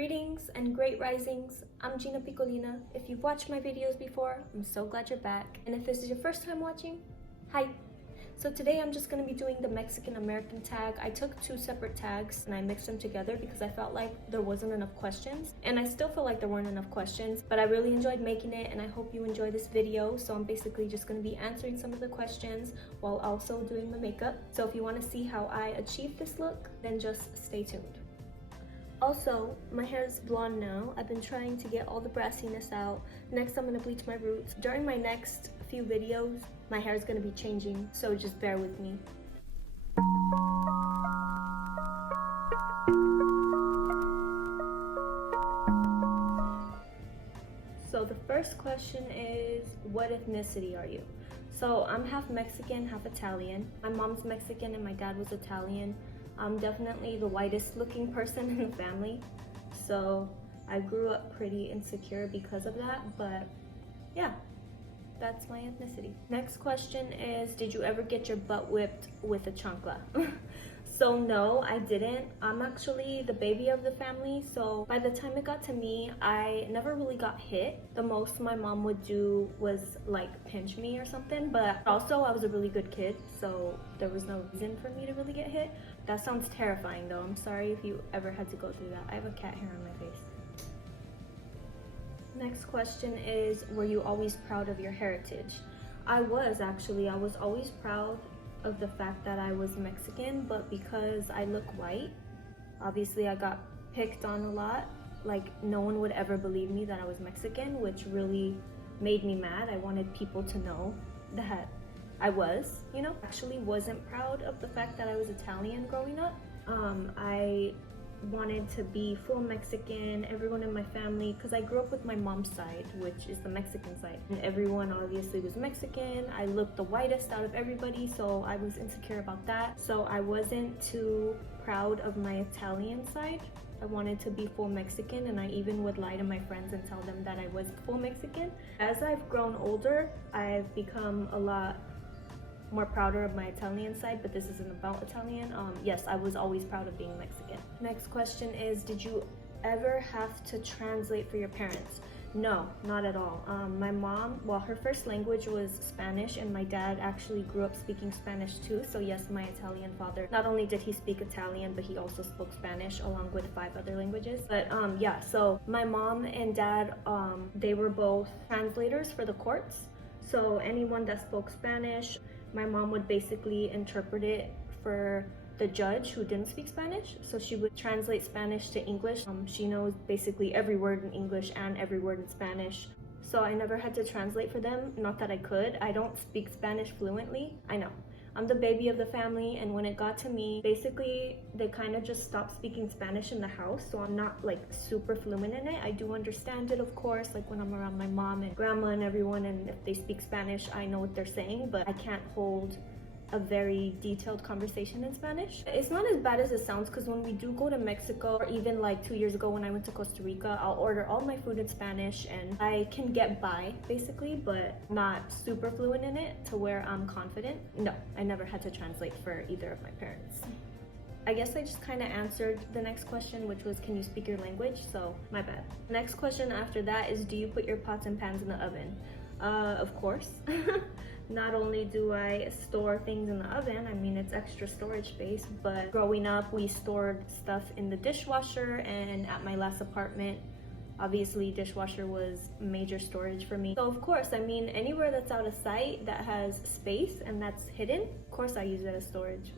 Greetings and great risings. I'm Gina Piccolina. If you've watched my videos before, I'm so glad you're back. And if this is your first time watching, hi. So today I'm just going to be doing the Mexican American tag. I took two separate tags and I mixed them together because I felt like there wasn't enough questions. And I still feel like there weren't enough questions, but I really enjoyed making it and I hope you enjoy this video. So I'm basically just going to be answering some of the questions while also doing my makeup. So if you want to see how I achieved this look, then just stay tuned. Also, my hair is blonde now. I've been trying to get all the brassiness out. Next, I'm gonna bleach my roots. During my next few videos, my hair is gonna be changing, so just bear with me. So the first question is, what ethnicity are you? So I'm half Mexican, half Italian. My mom's Mexican and my dad was Italian. I'm definitely the whitest looking person in the family, so I grew up pretty insecure because of that, but yeah, that's my ethnicity. Next question is, did you ever get your butt whipped with a chancla? So no, I didn't. I'm actually the baby of the family, so by the time it got to me, I never really got hit. The most my mom would do was like pinch me or something, but also I was a really good kid, so there was no reason for me to really get hit. That sounds terrifying though. I'm sorry if you ever had to go through that. I have a cat hair on my face. Next question is, were you always proud of your heritage? I was actually. I was always proud of the fact that I was Mexican, but because I look white, obviously I got picked on a lot. Like, no one would ever believe me that I was Mexican, which really made me mad. I wanted people to know that I was, you know. Actually wasn't proud of the fact that I was Italian growing up. I wanted to be full Mexican, everyone in my family, because I grew up with my mom's side, which is the Mexican side, and everyone obviously was Mexican. I looked the whitest out of everybody, so I was insecure about that. So I wasn't too proud of my Italian side. I wanted to be full Mexican, and I even would lie to my friends and tell them that I was full Mexican. As I've grown older, I've become a lot more prouder of my Italian side, but this isn't about Italian. Yes, I was always proud of being Mexican. Next question is, did you ever have to translate for your parents? No, not at all. My mom, well, her first language was Spanish, and my dad actually grew up speaking Spanish too. So yes, my Italian father, not only did he speak Italian, but he also spoke Spanish along with 5 other languages. But yeah, so my mom and dad, they were both translators for the courts. So anyone that spoke Spanish, my mom would basically interpret it for the judge who didn't speak Spanish. So she would translate Spanish to English. She knows basically every word in English and every word in Spanish. So I never had to translate for them. Not that I could. I don't speak Spanish fluently. I know. I'm the baby of the family, and when it got to me, basically they kind of just stopped speaking Spanish in the house, so I'm not like super fluent in it. I do understand it, of course, like when I'm around my mom and grandma and everyone, and if they speak Spanish, I know what they're saying, but I can't hold a very detailed conversation in Spanish. It's not as bad as it sounds, because when we do go to Mexico, or even like 2 years ago when I went to Costa Rica, I'll order all my food in Spanish and I can get by basically, but not super fluent in it to where I'm confident. No, I never had to translate for either of my parents. I guess I just kind of answered the next question, which was, can you speak your language? So my bad. Next question after that is, do you put your pots and pans in the oven? Of course. Not only do I store things in the oven, I mean, it's extra storage space, but growing up, we stored stuff in the dishwasher, and at my last apartment, obviously dishwasher was major storage for me. So of course, I mean, anywhere that's out of sight that has space and that's hidden, of course I use it as storage.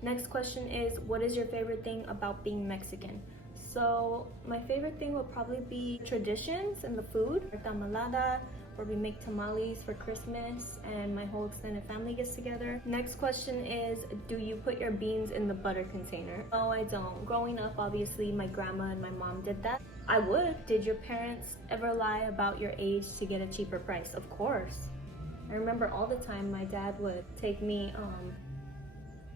Next question is, what is your favorite thing about being Mexican? So my favorite thing will probably be traditions and the food. Tamalada, where we make tamales for Christmas and my whole extended family gets together. Next question is, do you put your beans in the butter container? No, I don't. Growing up, obviously, my grandma and my mom did that. I would. Did your parents ever lie about your age to get a cheaper price? Of course. I remember all the time my dad would take me,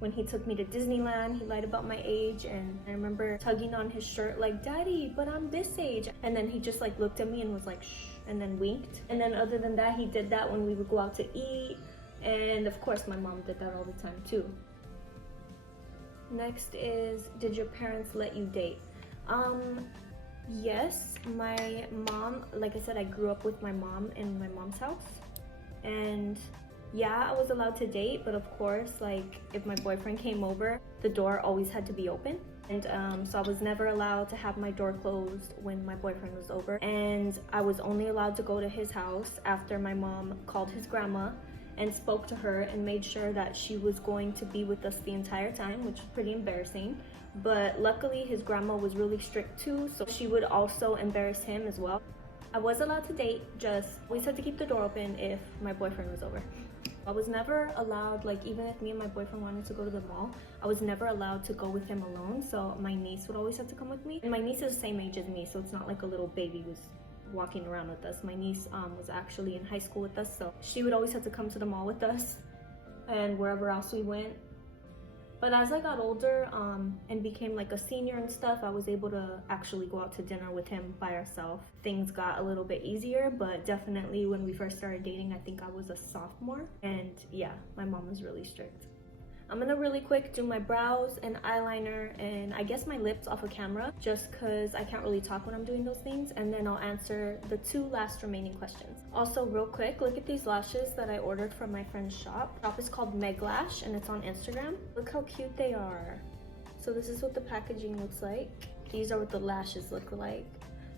when he took me to Disneyland, he lied about my age, and I remember tugging on his shirt like, Daddy, but I'm this age. And then he just like looked at me and was like, shh, and then winked. And then other than that, he did that when we would go out to eat. And of course, my mom did that all the time too. Next is, did your parents let you date? Yes, my mom, like I said, I grew up with my mom in my mom's house. And yeah, I was allowed to date, but of course, like if my boyfriend came over, the door always had to be open. And so I was never allowed to have my door closed when my boyfriend was over. And I was only allowed to go to his house after my mom called his grandma and spoke to her and made sure that she was going to be with us the entire time, which was pretty embarrassing. But luckily his grandma was really strict too, so she would also embarrass him as well. I was allowed to date, just always had to keep the door open if my boyfriend was over. I was never allowed, like even if me and my boyfriend wanted to go to the mall, I was never allowed to go with him alone, so my niece would always have to come with me. And my niece is the same age as me, so it's not like a little baby was walking around with us. My niece was actually in high school with us, so she would always have to come to the mall with us and wherever else we went. But as I got older and became like a senior and stuff, I was able to actually go out to dinner with him by ourselves. Things got a little bit easier, but definitely when we first started dating, I think I was a sophomore. And yeah, my mom was really strict. I'm gonna really quick do my brows and eyeliner and I guess my lips off of camera just because I can't really talk when I'm doing those things, and then I'll answer the 2 last remaining questions. Also real quick, look at these lashes that I ordered from my friend's shop. The shop is called Meg Lash and it's on Instagram. Look how cute they are. So this is what the packaging looks like. These are what the lashes look like.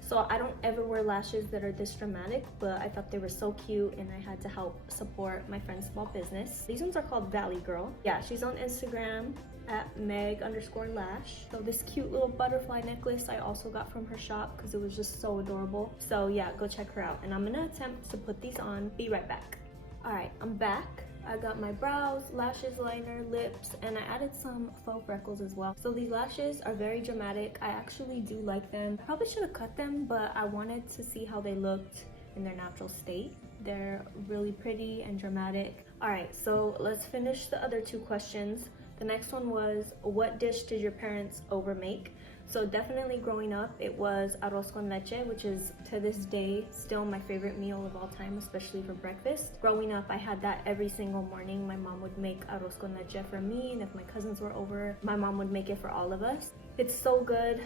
So I don't ever wear lashes that are this dramatic, but I thought they were so cute and I had to help support my friend's small business. These ones are called Valley Girl. Yeah, she's on Instagram at Meg_Lash. So this cute little butterfly necklace I also got from her shop because it was just so adorable. So yeah, go check her out. And I'm gonna attempt to put these on. Be right back. All right, I'm back. I got my brows, lashes, liner, lips, and I added some faux freckles as well. So these lashes are very dramatic. I actually do like them. I probably should have cut them, but I wanted to see how they looked in their natural state. They're really pretty and dramatic. All right, so let's finish the other 2 questions. The next one was, what dish did your parents overmake? So definitely growing up, it was arroz con leche, which is to this day still my favorite meal of all time, especially for breakfast. Growing up, I had that every single morning. My mom would make arroz con leche for me, and if my cousins were over, my mom would make it for all of us. It's so good.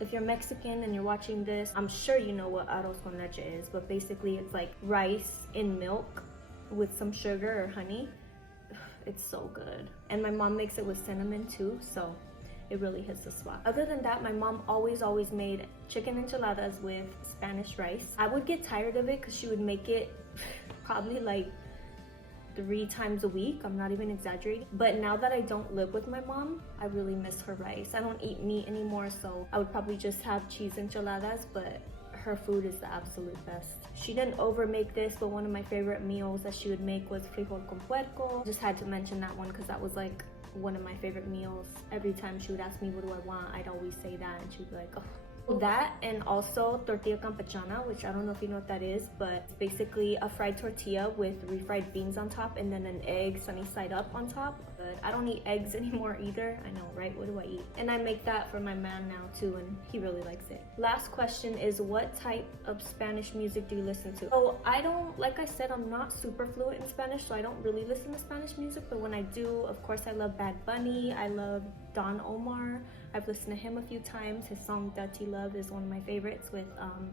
If you're Mexican and you're watching this, I'm sure you know what arroz con leche is, but basically it's like rice in milk with some sugar or honey. It's so good. And my mom makes it with cinnamon too, so it really hits the spot. Other than that, my mom always made chicken enchiladas with Spanish rice. I would get tired of it because she would make it probably like 3 times a week. I'm not even exaggerating. But now that I don't live with my mom, I really miss her rice. I don't eat meat anymore, so I would probably just have cheese enchiladas, but her food is the absolute best. She didn't overmake this, but one of my favorite meals that she would make was frijol con puerco. Just had to mention that one because that was like one of my favorite meals. Every time she would ask me what do I want, I'd always say that and she'd be like, oh. That, and also tortilla campechana, which I don't know if you know what that is, but it's basically a fried tortilla with refried beans on top and then an egg sunny side up on top. But I don't eat eggs anymore either. I know, right? What do I eat? And I make that for my man now too, and he really likes it. Last question is, what type of Spanish music do you listen to? So I don't, like I said, I'm not super fluent in Spanish, so I don't really listen to Spanish music, but when I do, of course, I love Bad Bunny. I love Don Omar. I've listened to him a few times. His song Dirty Love is one of my favorites with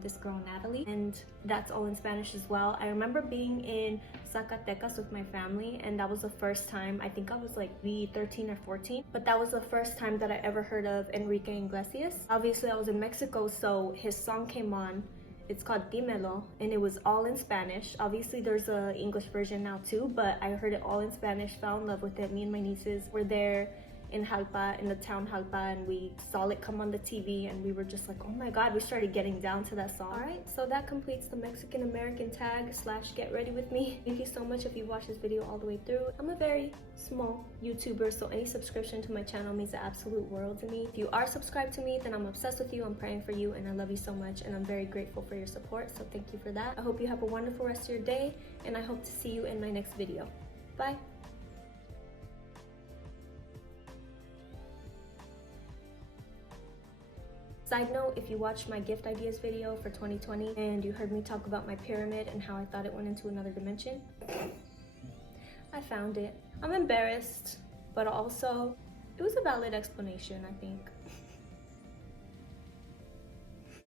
this girl Natalie, and that's all in Spanish as well. I remember being in Zacatecas with my family, and that was the first time, I think I was like 13 or 14, but that was the first time that I ever heard of Enrique Iglesias. Obviously I was in Mexico, so his song came on. It's called Dímelo, and it was all in Spanish. Obviously there's an English version now too, but I heard it all in Spanish, fell in love with it. Me and my nieces were there in Jalpa, in the town Jalpa, and we saw it come on the TV and we were just like, oh my god, we started getting down to that song. All right, so that completes the Mexican American tag / get ready with me. Thank you so much if you watched this video all the way through. I'm a very small YouTuber, so any subscription to my channel means the absolute world to me. If you are subscribed to me, then I'm obsessed with you, I'm praying for you, and I love you so much, and I'm very grateful for your support, so thank you for that. I hope you have a wonderful rest of your day, and I hope to see you in my next video. Bye. Side note, if you watched my gift ideas video for 2020 and you heard me talk about my pyramid and how I thought it went into another dimension, I found it. I'm embarrassed, but also it was a valid explanation, I think.